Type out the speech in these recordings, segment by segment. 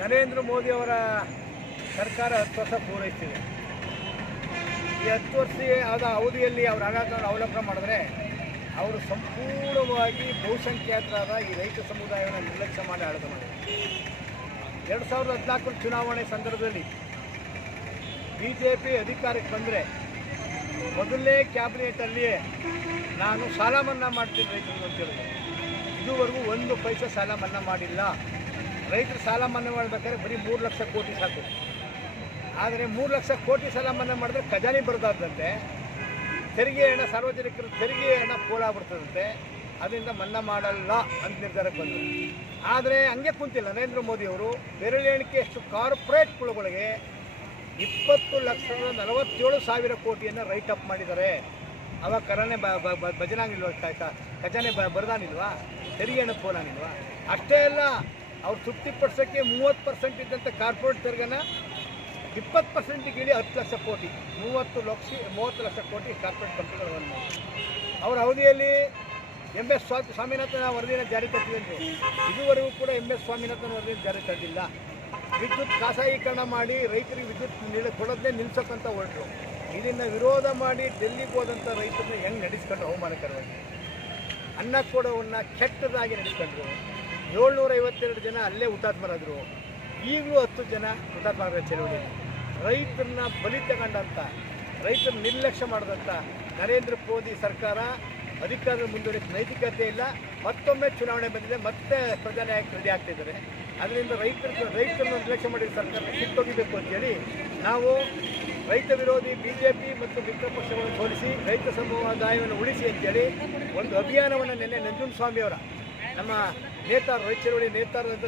ನರೇಂದ್ರ ಮೋದಿ ಅವರ ಸರ್ಕಾರ ಹತ್ತು ವರ್ಷ ಪೂರೈಸ್ತಿದೆ ಈ ಹತ್ತು ವರ್ಷ ಆದ ಅವಧಿಯಲ್ಲಿ ಅವರ ಆಡಳಿತವನ್ನು ಅವಲೋಕನ ಮಾಡಿದ್ರೆ ಅವರು ಸಂಪೂರ್ಣವಾಗಿ ಬಹುಸಂಖ್ಯಾತರಾದ ಈ ರೈತ ಸಮುದಾಯವನ್ನು ನಿರ್ಲಕ್ಷ್ಯ ಮಾಡಿ ಆಡಳಿತ ಮಾಡಿದ್ದಾರೆ ಎರಡು ಸಾವಿರದ ಹದಿನಾಲ್ಕರ ಚುನಾವಣೆ ಸಂದರ್ಭದಲ್ಲಿ ಬಿ ಜೆ ಪಿ ಅಧಿಕಾರಕ್ಕೆ ಬಂದರೆ ಮೊದಲನೇ ಕ್ಯಾಬಿನೆಟಲ್ಲಿಯೇ ನಾನು ಸಾಲ ಮನ್ನಾ ಮಾಡ್ತೀನಿ ರೈತರು ಅಂತ ಹೇಳಿದೆ ಇದುವರೆಗೂ ಒಂದು ಪೈಸೆ ಸಾಲ ಮನ್ನಾ ಮಾಡಿಲ್ಲ. ರೈತರು ಸಾಲ ಮನ್ನಾ ಮಾಡಬೇಕಾದ್ರೆ ಬರೀ ಮೂರು ಲಕ್ಷ ಕೋಟಿ ಸಾಕು. ಆದರೆ ಮೂರು ಲಕ್ಷ ಕೋಟಿ ಸಾಲ ಮನ್ನಾ ಮಾಡಿದ್ರೆ ಖಜಾನೆ ಬರೋದಾದಂತೆ, ತೆರಿಗೆ ಹಣ, ಸಾರ್ವಜನಿಕರ ತೆರಿಗೆ ಹಣ ಪೋಲಾಗ್ಬಿಡ್ತದಂತೆ ಅದರಿಂದ ಮನ್ನಾ ಮಾಡಲ್ಲ ಅಂತ ನಿರ್ಧಾರಕ್ಕೆ ಬಂದರು ಆದರೆ ಹಂಗೆ ಕುಂತಿಲ್ಲ ನರೇಂದ್ರ ಮೋದಿಯವರು ಬೆರಳೆಣಿಕೆಯಷ್ಟು ಕಾರ್ಪೊರೇಟ್ ಕುಳುಗಳಿಗೆ ಇಪ್ಪತ್ತು ಲಕ್ಷದ ನಲವತ್ತೇಳು ಸಾವಿರ ಕೋಟಿಯನ್ನು ರೈಟ್ ಅಪ್ ಮಾಡಿದ್ದಾರೆ. ಅವಾಗ ಕರಾನೆ ಬ ಖಜಾನೆ ಬರ್ದಾನಿಲ್ವಾ? ತೆರಿಗೆ ಹಣ ಪೋಲಾನಿಲ್ವಾ? ಅಷ್ಟೇ ಅಲ್ಲ ಅವ್ರು ತೃಪ್ತಿ ಪರ್ಸೆಂಟ್ಗೆ ಮೂವತ್ತು ಪರ್ಸೆಂಟ್ ಇದ್ದಂಥ ಕಾರ್ಪೊರೇಟ್ ತೆರಿಗೆನ ಇಪ್ಪತ್ತು ಪರ್ಸೆಂಟಿಗೆ ಇಳಿ ಹತ್ತು ಲಕ್ಷ ಕೋಟಿ, ಮೂವತ್ತು ಲಕ್ಷ ಮೂವತ್ತು ಲಕ್ಷ ಕೋಟಿ ಕಾರ್ಪೊರೇಟ್ ಕಂಪನಿಗಳು ರನ್ ಮಾಡಿ ಅವರ ಅವಧಿಯಲ್ಲಿ ಎಂ ಎಸ್ ಸ್ವಾಮಿ ಸ್ವಾಮಿನಾಥನ್ ವರದಿನ ಜಾರಿ ತರ್ತಿದ್ರು ಇದುವರೆಗೂ ಕೂಡ ಎಂ ಎಸ್ ಸ್ವಾಮಿನಾಥನ್ ವರದಿನ ಜಾರಿ ತಂದಿಲ್ಲ ವಿದ್ಯುತ್ ಖಾಸಗೀಕರಣ ಮಾಡಿ ರೈತರಿಗೆ ವಿದ್ಯುತ್ ನೀಡ ಕೊಡೋದನ್ನೇ ನಿಲ್ಲಿಸೋಕ್ಕಂತ ಹೊರಟರು. ಇದನ್ನು ವಿರೋಧ ಮಾಡಿ ಡೆಲ್ಲಿಗೆ ಹೋದಂಥ ರೈತರನ್ನ ಹೆಂಗೆ ನಡೆಸ್ಕೊಂಡ್ರು ಅವಮಾನಕರವಾಗಿ? ಅನ್ನ ಕೊಡೋವನ್ನ ಕೆಟ್ಟದಾಗಿ ನಡೆಸ್ಕೊಂಡ್ರು. ಏಳ್ನೂರ ಐವತ್ತೆರಡು ಜನ ಅಲ್ಲೇ ಹುತಾತ್ಮರಾದರು ಈಗಲೂ ಹತ್ತು ಜನ ಹುತಾತ್ಮರ ಚಳವಳಿ. ರೈತರನ್ನ ಬಲಿ ತಗೊಂಡಂಥ ರೈತರ ನಿರ್ಲಕ್ಷ್ಯ ಮಾಡಿದಂಥ ನರೇಂದ್ರ ಮೋದಿ ಸರ್ಕಾರ ಅಧಿಕಾರದ ಮುಂದುವರಿಕೆ ನೈತಿಕತೆ ಇಲ್ಲ. ಮತ್ತೊಮ್ಮೆ ಚುನಾವಣೆ ಬಂದಿದೆ. ಮತ್ತೆ ಪ್ರಧಾನಿಯಾಗಿ ರೆಡಿ ಆಗ್ತಿದ್ದಾರೆ ಅದರಿಂದ ರೈತರ ರೈತರನ್ನು ನಿರ್ಲಕ್ಷ್ಯ ಮಾಡಿದ ಸರ್ಕಾರ ಕಿತ್ತೊಗಿಬೇಕು ಅಂತೇಳಿ ನಾವು ರೈತ ವಿರೋಧಿ ಬಿ ಜೆ ಪಿ ಮತ್ತು ಮಿತ್ರ ಪಕ್ಷಗಳನ್ನು ಸೋಲಿಸಿ, ರೈತ ಸಮುದಾಯವನ್ನು ಉಳಿಸಿ ಅಂತೇಳಿ ಒಂದು ಅಭಿಯಾನವನ್ನು ನಿನ್ನೆ ನಂಜುಂಡಸ್ವಾಮಿಯವರ ನಮ್ಮ ನೇತಾರ ರೈತ ಚಳವಳಿ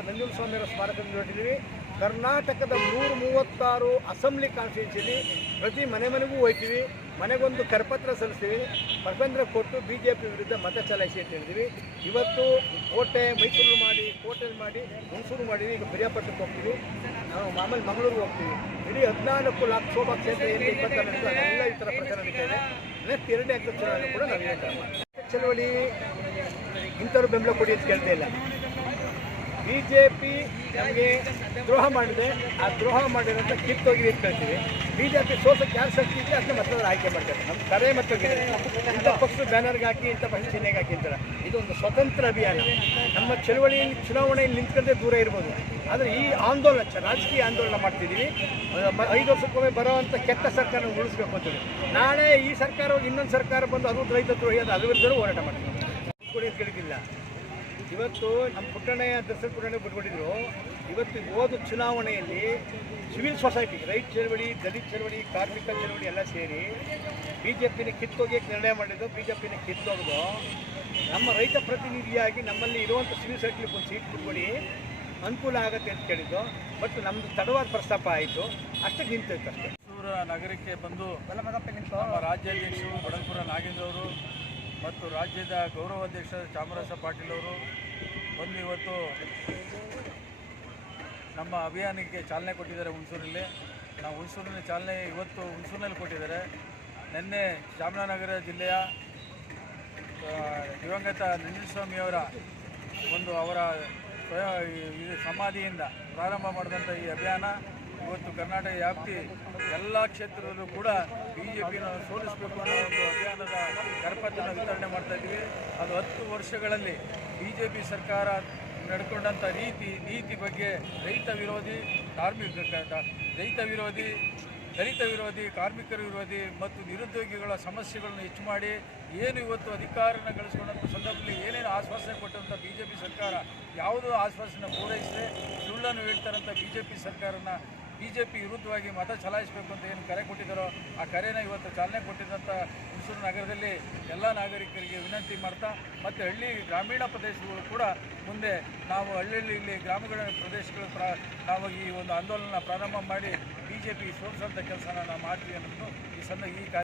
ನಂಜುಲ್ ಸ್ವಾಮಿಯವರ ಸ್ಮಾರಕದಲ್ಲಿ ಹೊರಟಿದ್ದೀವಿ ಕರ್ನಾಟಕದ ನೂರ ಮೂವತ್ತಾರು ಅಸೆಂಬ್ಲಿ ಕಾನ್ಸ್ಟಿಟ್ಯೂನ್ಸಿಯಲ್ಲಿ ಪ್ರತಿ ಮನೆ ಮನೆಗೂ ಹೋಗ್ತೀವಿ. ಮನೆಗೊಂದು ಕರಪತ್ರ ಸಲ್ಲಿಸ್ತೀವಿ. ಪ್ರಬಂಧ ಕೊಟ್ಟು ಬಿ ಜೆ ಪಿ ವಿರುದ್ಧ ಮತ ಚಲಾಯಿಸಿ ಅಂತ ಹೇಳಿದ್ವಿ ಇವತ್ತು ಕೋಟೆ ಮೈಸೂರು ಮಾಡಿ, ಕೋಟೆಯಲ್ಲಿ ಮಾಡಿ ಹುಣಸೂರು ಮಾಡಿದ್ವಿ ಈಗ ಬಿರಿಯಾಪಟ್ಟಕ್ಕೆ ಹೋಗ್ತೀವಿ. ನಾವು ಮಾಮೂಲಿ ಮಂಗಳೂರಿಗೆ ಹೋಗ್ತೀವಿ. ಇಡೀ ಹದಿನಾಲ್ಕು ಲಾಕ್ ಶೋಭಾ ಕ್ಷೇತ್ರ ಏನು ಅದೆಲ್ಲ ಈ ಥರ ಪ್ರಚಾರ ನಡೀತಾ ಇದೆ. ನೆಕ್ಸ್ಟ್ ಎರಡನೇ ಅಕ್ಷರ ಕೂಡ ನಾವು ಚಳವಳಿ ಇಂಥವ್ರು ಬೆಂಬಲ ಕೊಡಿ ಅಂತ ಕೇಳ್ತಾ ಇಲ್ಲ. ಬಿ ಜೆ ಪಿ ನಮಗೆ ದ್ರೋಹ ಮಾಡಿದೆ. ಆ ದ್ರೋಹ ಮಾಡಿರೋಂಥ ಕಿತ್ತೋಗಿ ಅಂತ ಹೇಳ್ತೀವಿ ಬಿ ಜೆ ಪಿ ಸೋಸಕ್ಕೆ ಯಾರು ಶಕ್ತಿ ಇದೆ ಅದನ್ನ ಮತದಾರ ಆಯ್ಕೆ ಮಾಡ್ತಾರೆ. ನಮ್ಮ ಕರೆ ಮತ್ತು ಇಂಥ ಪಕ್ಷ ಬ್ಯಾನರ್ಗೆ ಹಾಕಿ, ಇಂಥ ಪಕ್ಷ ಚಿಹ್ನೆಗೆ ಹಾಕಿ ಅಂತಾರೆ. ಇದು ಒಂದು ಸ್ವತಂತ್ರ ಅಭಿಯಾನ. ನಮ್ಮ ಚಳವಳಿಯಲ್ಲಿ ಚುನಾವಣೆಯಲ್ಲಿ ನಿಂತ್ಕೊಂಡೇ ದೂರ ಇರ್ಬೋದು. ಆದರೆ ಈ ಆಂದೋಲನ ರಾಜಕೀಯ ಆಂದೋಲನ ಮಾಡ್ತಿದ್ದೀವಿ ಐದು ವರ್ಷಕ್ಕೊಮ್ಮೆ ಬರೋವಂಥ ಕೆಟ್ಟ ಸರ್ಕಾರ ಉಳಿಸ್ಬೇಕು ಅಂತೇಳಿ ನಾಳೆ ಈ ಸರ್ಕಾರ ಇನ್ನೊಂದು ಸರ್ಕಾರ ಬಂದು ಅದು ರೈತ ದ್ರೋಹಿ, ಅದು ಅದ್ರ ಹೋರಾಟ ಮಾಡ್ತೀವಿ. ಕೂಡ ಕೇಳಿದ್ದಿಲ್ಲ ಇವತ್ತು ನಮ್ಮ ಪುಟ್ಟಣ್ಣಯ್ಯ ದಸರಾ ಪುಟ್ಟಣ್ಣ ಬಿಟ್ಕೊಂಡಿದ್ರು ಇವತ್ತು ಹೋದ ಚುನಾವಣೆಯಲ್ಲಿ ಸಿವಿಲ್ ಸೊಸೈಟಿ ರೈಟ್ ಚಳವಳಿ ದಲಿತ ಚಳವಳಿ ಕಾರ್ಮಿಕ ಚಳವಳಿ ಎಲ್ಲ ಸೇರಿ ಬಿ ಜೆ ಪಿನ ಕಿತ್ತೋಗಿಯಕ್ಕೆ ನಿರ್ಣಯ ಮಾಡಿದ್ದು ಬಿ ಜೆ ಪಿನ ಕಿತ್ತೋಗೋದು ನಮ್ಮ ರೈತ ಪ್ರತಿನಿಧಿಯಾಗಿ ನಮ್ಮಲ್ಲಿ ಇರುವಂಥ ಸಿವಿಲ್ ಸೊಸೈಟಿಗೆ ಒಂದು ಸೀಟ್ ಕೊಡ್ಕೊಳ್ಳಿ ಅನುಕೂಲ ಆಗುತ್ತೆ ಅಂತ ಕೇಳಿದ್ದು. ಬಟ್ ನಮ್ಮದು ತಡವಾದ ಪ್ರಸ್ತಾಪ ಆಯಿತು. ಅಷ್ಟೇ ನಿಂತೈತೆ ಅಷ್ಟೇ. ನಗರಕ್ಕೆ ಬಂದು ನಮ್ಮ ರಾಜ್ಯಾಧ್ಯಕ್ಷರು ಬಡಗಪುರ ನಾಗೇಂದ್ರ ಅವರು ಮತ್ತು ರಾಜ್ಯದ ಗೌರವಾಧ್ಯಕ್ಷ ಚಾಮರಾಜ ಪಾಟೀಲ್ ಅವರು ಬಂದು ಇವತ್ತು ನಮ್ಮ ಅಭಿಯಾನಕ್ಕೆ ಚಾಲನೆ ಕೊಟ್ಟಿದ್ದಾರೆ ಹುಣಸೂರಲ್ಲಿ. ನಾವು ಹುಣಸೂರಿನಲ್ಲಿ ಚಾಲನೆ ಇವತ್ತು ಹುಣಸೂರಿನಲ್ಲಿ ಕೊಟ್ಟಿದ್ದಾರೆ. ನಿನ್ನೆ ಚಾಮರಾಜನಗರ ಜಿಲ್ಲೆಯ ದಿವಂಗತ ನಂಜನಸ್ವಾಮಿಯವರ ಒಂದು ಅವರ ಸಮಾಧಿಯಿಂದ ಪ್ರಾರಂಭ ಮಾಡಿದಂಥ ಈ ಅಭಿಯಾನ. ಇವತ್ತು ಕರ್ನಾಟಕ ವ್ಯಾಪ್ತಿ ಎಲ್ಲ ಕ್ಷೇತ್ರದಲ್ಲೂ ಕೂಡ ಬಿ ಜೆ ಪಿನ ಸೋಲಿಸಬೇಕು ಅನ್ನೋ ಒಂದು ಅಭಿಯಾನದ ಕರಪತ್ರನ ವಿತರಣೆ ಮಾಡ್ತಾ ಇದ್ದೀವಿ. ಅದು ಹತ್ತು ವರ್ಷಗಳಲ್ಲಿ ಬಿ ಜೆ ಪಿ ಸರ್ಕಾರ ನಡ್ಕೊಂಡಂಥ ರೀತಿ, ನೀತಿ ಬಗ್ಗೆ ರೈತ ವಿರೋಧಿ, ಕಾರ್ಮಿಕ ರೈತ ವಿರೋಧಿ, ದಲಿತ ವಿರೋಧಿ, ಕಾರ್ಮಿಕರ ವಿರೋಧಿ ಮತ್ತು ನಿರುದ್ಯೋಗಿಗಳ ಸಮಸ್ಯೆಗಳನ್ನು ಹೆಚ್ಚು ಮಾಡಿ ಏನು ಇವತ್ತು ಅಧಿಕಾರನ ಗಳಿಸ್ಕೊಂಡಂಥ ಸಂದರ್ಭದಲ್ಲಿ ಏನೇನು ಆಶ್ವಾಸನೆ ಕೊಟ್ಟಂಥ ಬಿ ಜೆ ಪಿ ಸರ್ಕಾರ ಯಾವುದೋ ಆಶ್ವಾಸನೆ ಪೂರೈಸದೆ ಸುಳ್ಳನ್ನು ಹೇಳ್ತಾರಂಥ ಬಿ ಜೆ ಪಿ ಸರ್ಕಾರನ ಬಿ ಜೆ ಪಿ ವಿರುದ್ಧವಾಗಿ ಮತ ಚಲಾಯಿಸಬೇಕು ಅಂತ ಏನು ಕರೆ ಕೊಟ್ಟಿದ್ದಾರೋ, ಆ ಕರೆನ ಇವತ್ತು ಚಾಲನೆ ಕೊಟ್ಟಿದ್ದಂಥ ಹುಣಸೂರು ನಗರದಲ್ಲಿ ಎಲ್ಲ ನಾಗರಿಕರಿಗೆ ವಿನಂತಿ ಮಾಡ್ತಾ, ಮತ್ತು ಹಳ್ಳಿ ಗ್ರಾಮೀಣ ಪ್ರದೇಶಗಳು ಕೂಡ ಮುಂದೆ ನಾವು ಹಳ್ಳಿಯಲ್ಲಿ ಗ್ರಾಮಗಳ ಪ್ರದೇಶಗಳ ಪ್ರ, ನಾವು ಈ ಒಂದು ಆಂದೋಲನ ಪ್ರಾರಂಭ ಮಾಡಿ ಬಿ ಜೆ ಪಿ ಸೋಲಿಸೋಂಥ ಕೆಲಸನ ನಾವು ಮಾಡ್ತೀವಿ ಅನ್ನೋದು ಈ ಸಂದ ಈ